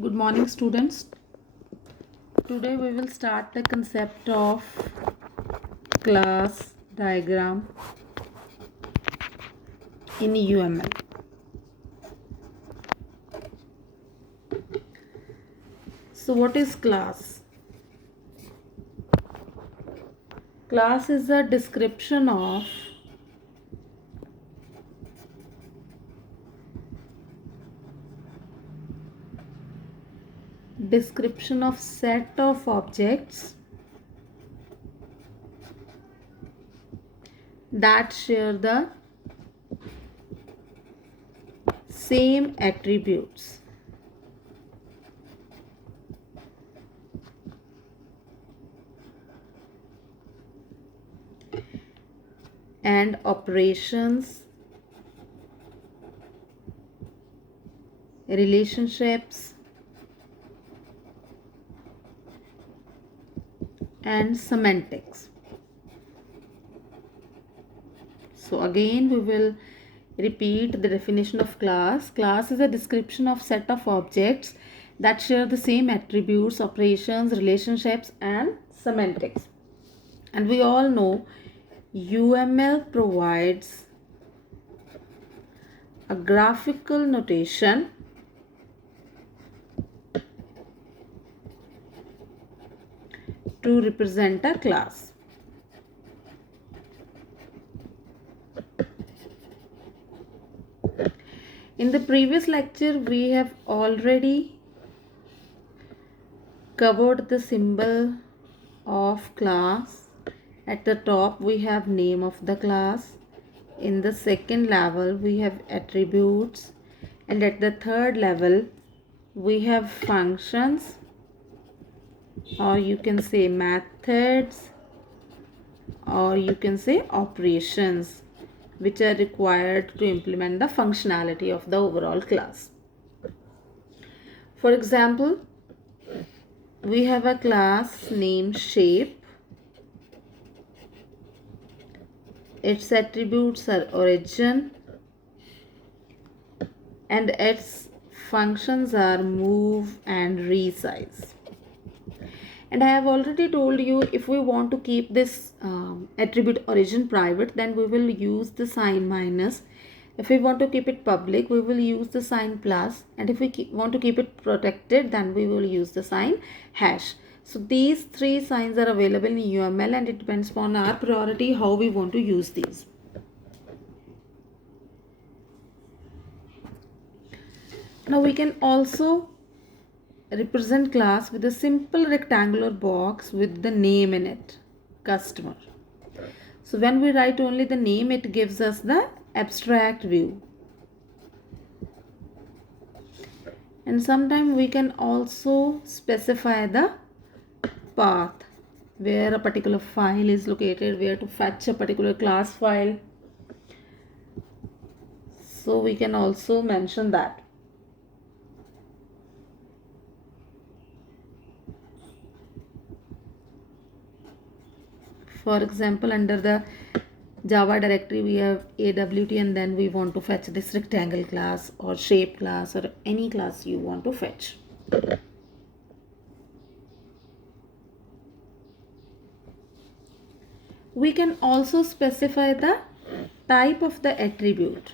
Good morning, students. Today we will start the concept of class diagram in UML. So what is class? Class is a description of set of objects that share the same attributes. And operations, relationships, and semantics. So again we will repeat the definition of class. Class is a description of set of objects that share the same attributes, operations, relationships, and semantics. And we all know UML provides a graphical notation to represent a class. In the previous lecture, we have already covered the symbol of class. At the top, we have name of the class. In the second level, we have attributes. And at the third level, we have functions, or you can say methods, or you can say operations, which are required to implement the functionality of the overall class. For example, we have a class named shape. Its attributes are origin and its functions are move and resize. And I have already told you, if we want to keep this attribute origin private, then we will use the sign minus. If we want to keep it public, we will use the sign plus. And if we want to keep it protected, then we will use the sign hash. So these three signs are available in UML, and it depends upon our priority how we want to use these. Now we can also represent class with a simple rectangular box with the name in it, customer. So when we write only the name, it gives us the abstract view. And sometimes we can also specify the path, where a particular file is located, where to fetch a particular class file. So we can also mention that. For example, under the Java directory, we have AWT, and then we want to fetch this rectangle class or shape class or any class you want to fetch. We can also specify the type of the attribute,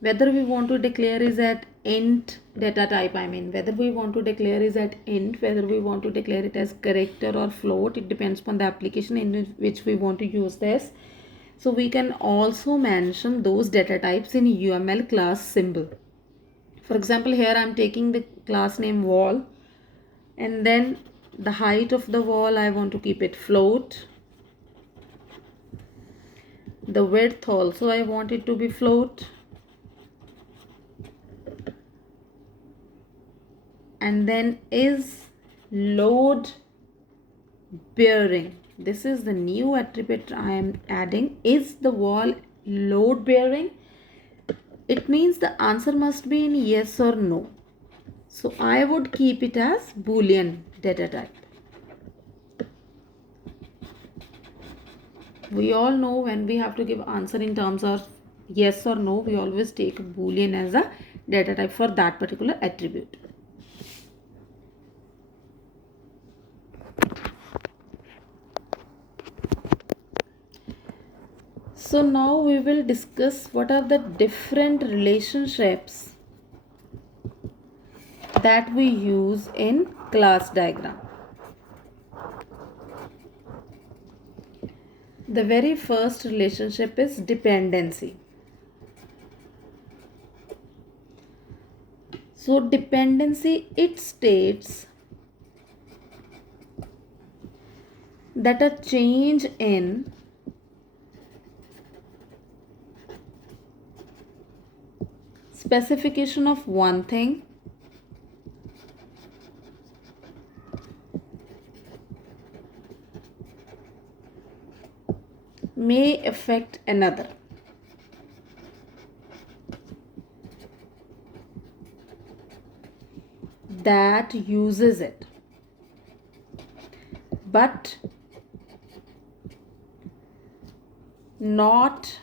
whether we want to declare is at int data type, whether we want to declare is at int, whether we want to declare it as character or float. It depends upon the application in which we want to use this. So we can also mention those data types in UML class symbol. For example, here I am taking the class name wall, and then the height of the wall I want to keep it float. The width also I want it to be float. And then is load bearing. This is the new attribute I am adding. Is the wall load bearing? It means the answer must be in yes or no. So I would keep it as Boolean data type. We all know when we have to give answer in terms of yes or no, we always take Boolean as a data type for that particular attribute. So now we will discuss what are the different relationships that we use in class diagram. The very first relationship is dependency. So dependency, it states that a change in specification of one thing may affect another. That uses it, but not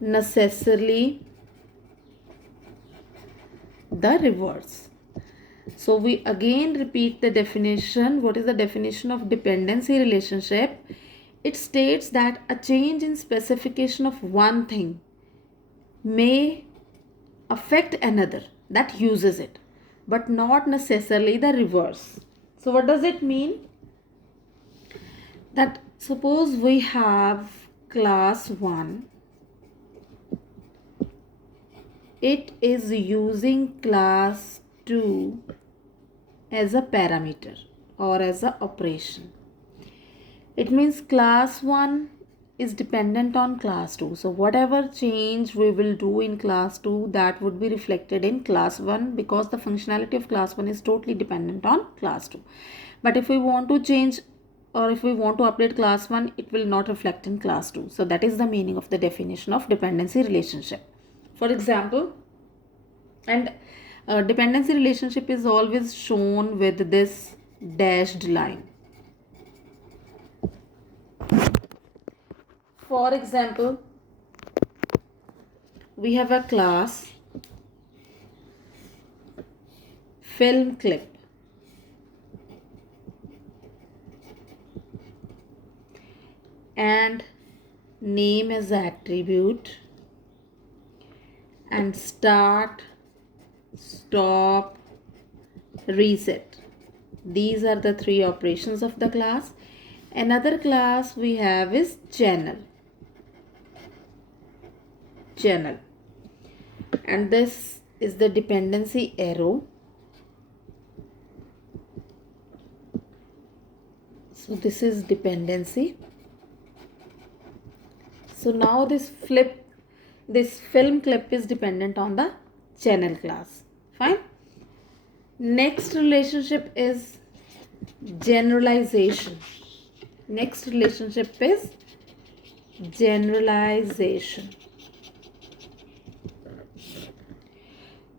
necessarily the reverse. So we again repeat the definition. What is the definition of dependency relationship? It states that a change in specification of one thing may affect another that uses it, but not necessarily the reverse. So what does it mean? That suppose we have class 1, it is using class 2 as a parameter or as a operation. It means class 1 is dependent on class 2. So whatever change we will do in class 2, that would be reflected in class 1, because the functionality of class 1 is totally dependent on class 2. But if we want to change or if we want to update class 1, it will not reflect in class 2. So that is the meaning of the definition of dependency relationship. For example, and dependency relationship is always shown with this dashed line. For example, we have a class film clip. And name as attribute, and start, stop, reset. These are the three operations of the class. Another class we have is channel. And this is the dependency arrow. So this is dependency. So now this film clip is dependent on the channel class. Fine. Next relationship is generalization.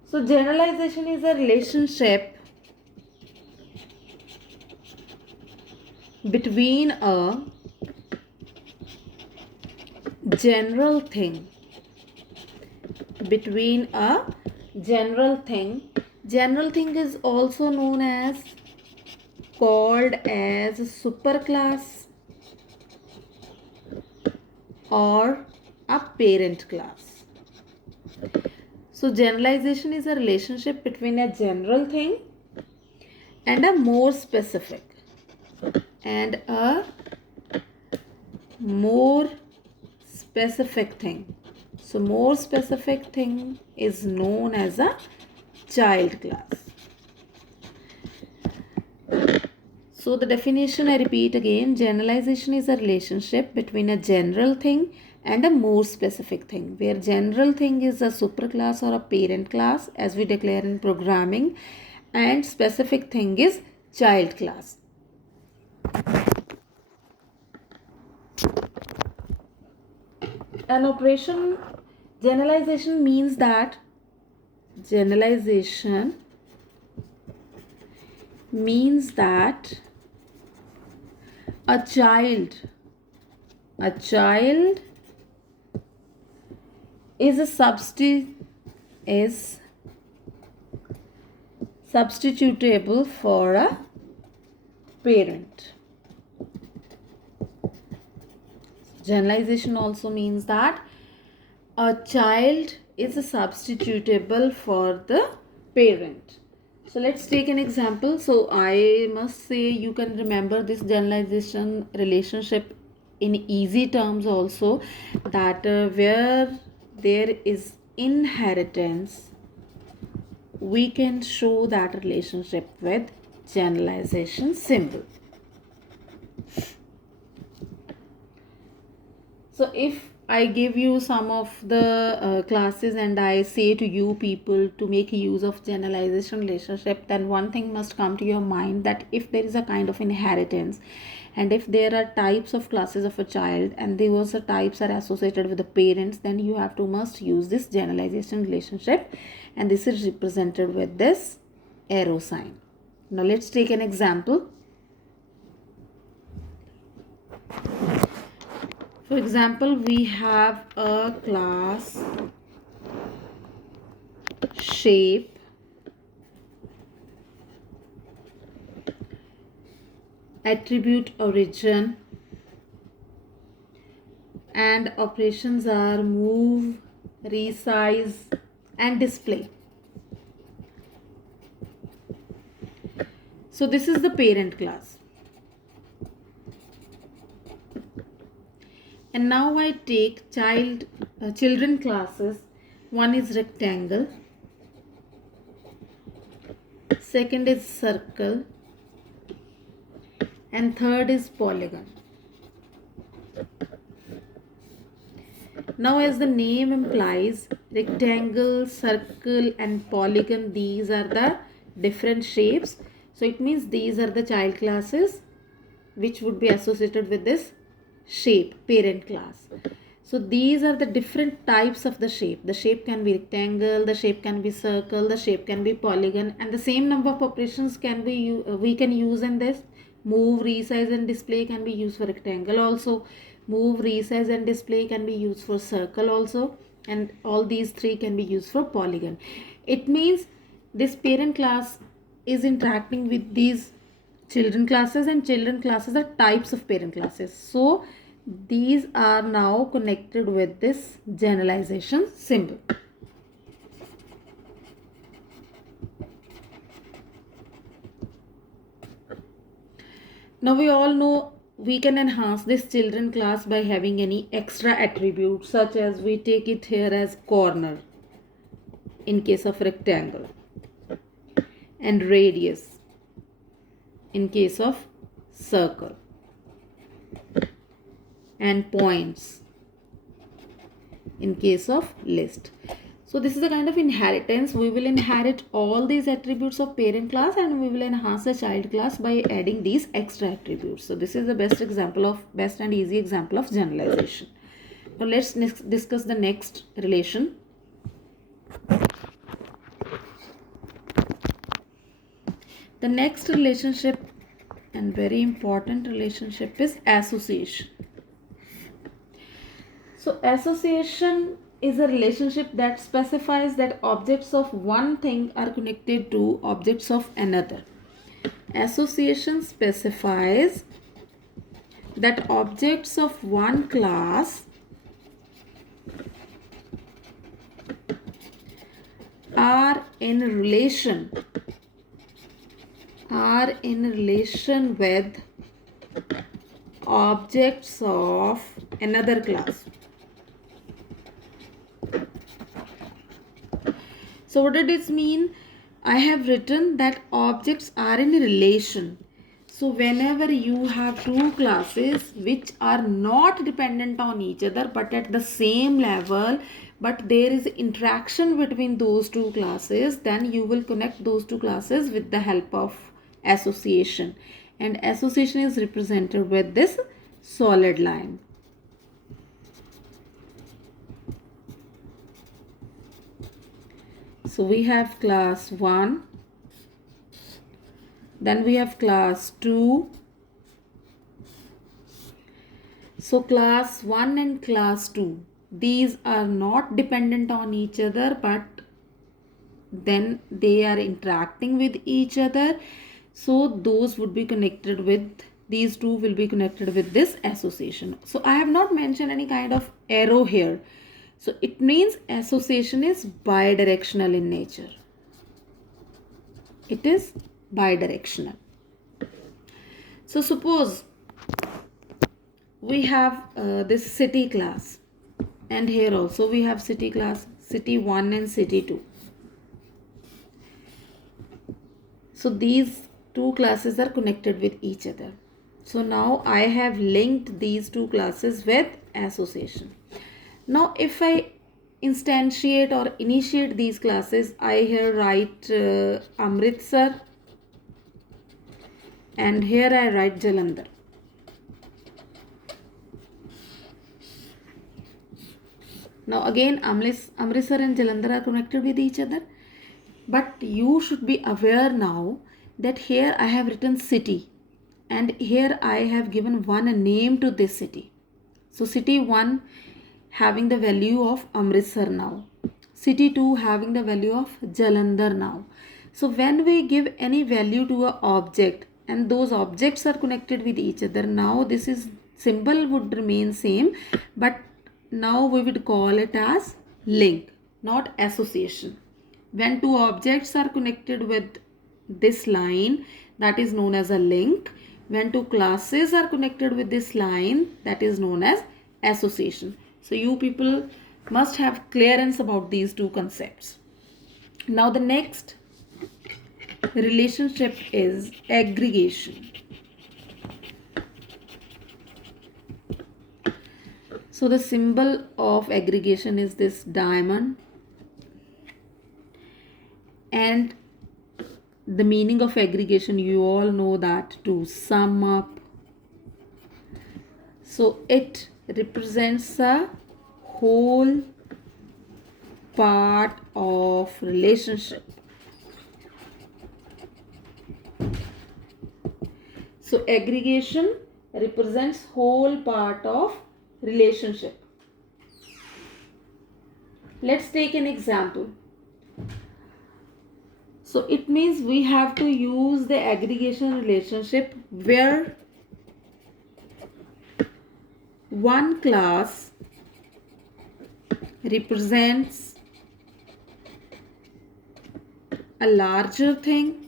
So generalization is a relationship between a general thing. General thing is also known as called as superclass or a parent class. So generalization is a relationship between a general thing and a more specific thing. So more specific thing is known as a child class. So the definition I repeat again: generalization is a relationship between a general thing and a more specific thing, where general thing is a superclass or a parent class as we declare in programming, and specific thing is child class. An operation generalization means that a child is substitutable for a parent. Generalization also means that a child is substitutable for the parent. So let's take an example. So I must say you can remember this generalization relationship in easy terms also, that where there is inheritance, we can show that relationship with generalization symbol. So if I give you some of the classes and I say to you people to make use of generalization relationship, then one thing must come to your mind, that if there is a kind of inheritance and if there are types of classes of a child and those types are associated with the parents, then you have to must use this generalization relationship, and this is represented with this arrow sign. Now let's take an example. For example, we have a class shape, attribute origin, and operations are move, resize, and display. So this is the parent class. And now I take children classes. One is rectangle, second is circle, and third is polygon. Now, as the name implies, rectangle, circle, and polygon, these are the different shapes. So it means these are the child classes which would be associated with this shape, parent class. So these are the different types of the shape. The shape can be rectangle, the shape can be circle, the shape can be polygon, and the same number of operations can be we can use in this. Move, resize, and display can be used for rectangle also. Move, resize, and display can be used for circle also, and all these three can be used for polygon. It means this parent class is interacting with these children classes, and children classes are types of parent classes. So these are now connected with this generalization symbol. Now we all know we can enhance this children class by having any extra attributes, such as we take it here as corner in case of rectangle, and radius in case of circle, and points in case of list. So this is a kind of inheritance. We will inherit all these attributes of parent class and we will enhance the child class by adding these extra attributes. So this is the best and easy example of generalization. Now let's discuss the next relation. The next relationship, and very important relationship, is association. So association is a relationship that specifies that objects of one thing are connected to objects of another. Association specifies that objects of one class are in relation with objects of another class. So what did this mean? I have written that objects are in relation. So whenever you have two classes which are not dependent on each other but at the same level, but there is interaction between those two classes, then you will connect those two classes with the help of association. And association is represented with this solid line. So we have class 1, then we have class 2. So class 1 and class 2, these are not dependent on each other, but then they are interacting with each other. So those would be connected with these two will be connected with this association. So I have not mentioned any kind of arrow here. So it means association is bidirectional in nature. It is bidirectional. So suppose we have this city class, and here also we have city class, city 1 and city 2. So these two classes are connected with each other. So now I have linked these two classes with association. Now if I instantiate or initiate these classes, I here write Amritsar, and here I write Jalandhar. Now again Amritsar and Jalandhar are connected with each other. But you should be aware now that here I have written city, and here I have given one name to this city. So city 1 having the value of Amritsar now. City 2 having the value of Jalandhar now. So when we give any value to an object and those objects are connected with each other, now this is symbol would remain same, but now we would call it as link, not association. When two objects are connected with this line, that is known as a link. When two classes are connected with this line, that is known as association. So you people must have clearance about these two concepts. Now the next relationship is aggregation. So the symbol of aggregation is this diamond, and the meaning of aggregation, you all know that, to sum up. So it represents a whole part of relationship. So aggregation represents whole part of relationship. Let's take an example. So it means we have to use the aggregation relationship where one class represents a larger thing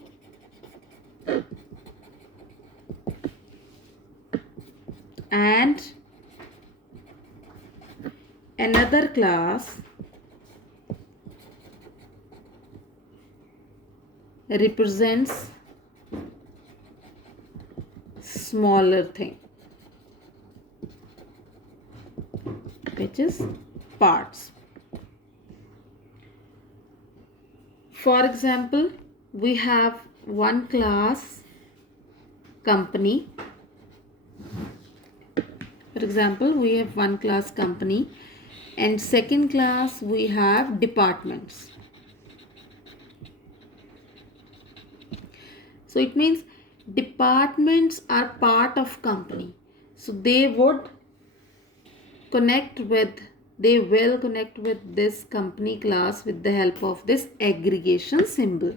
and another class represents smaller thing, which is parts. For example, we have one class company. For example, we have one class company, and second class we have departments. So it means departments are part of company. So they will connect with this company class with the help of this aggregation symbol.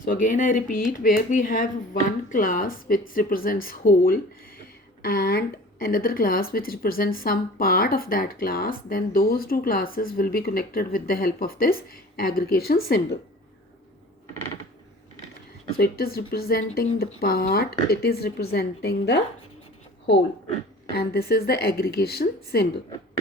So again I repeat, where we have one class which represents whole and another class which represents some part of that class, then those two classes will be connected with the help of this aggregation symbol. So it is representing the part, it is representing the whole, and this is the aggregation symbol.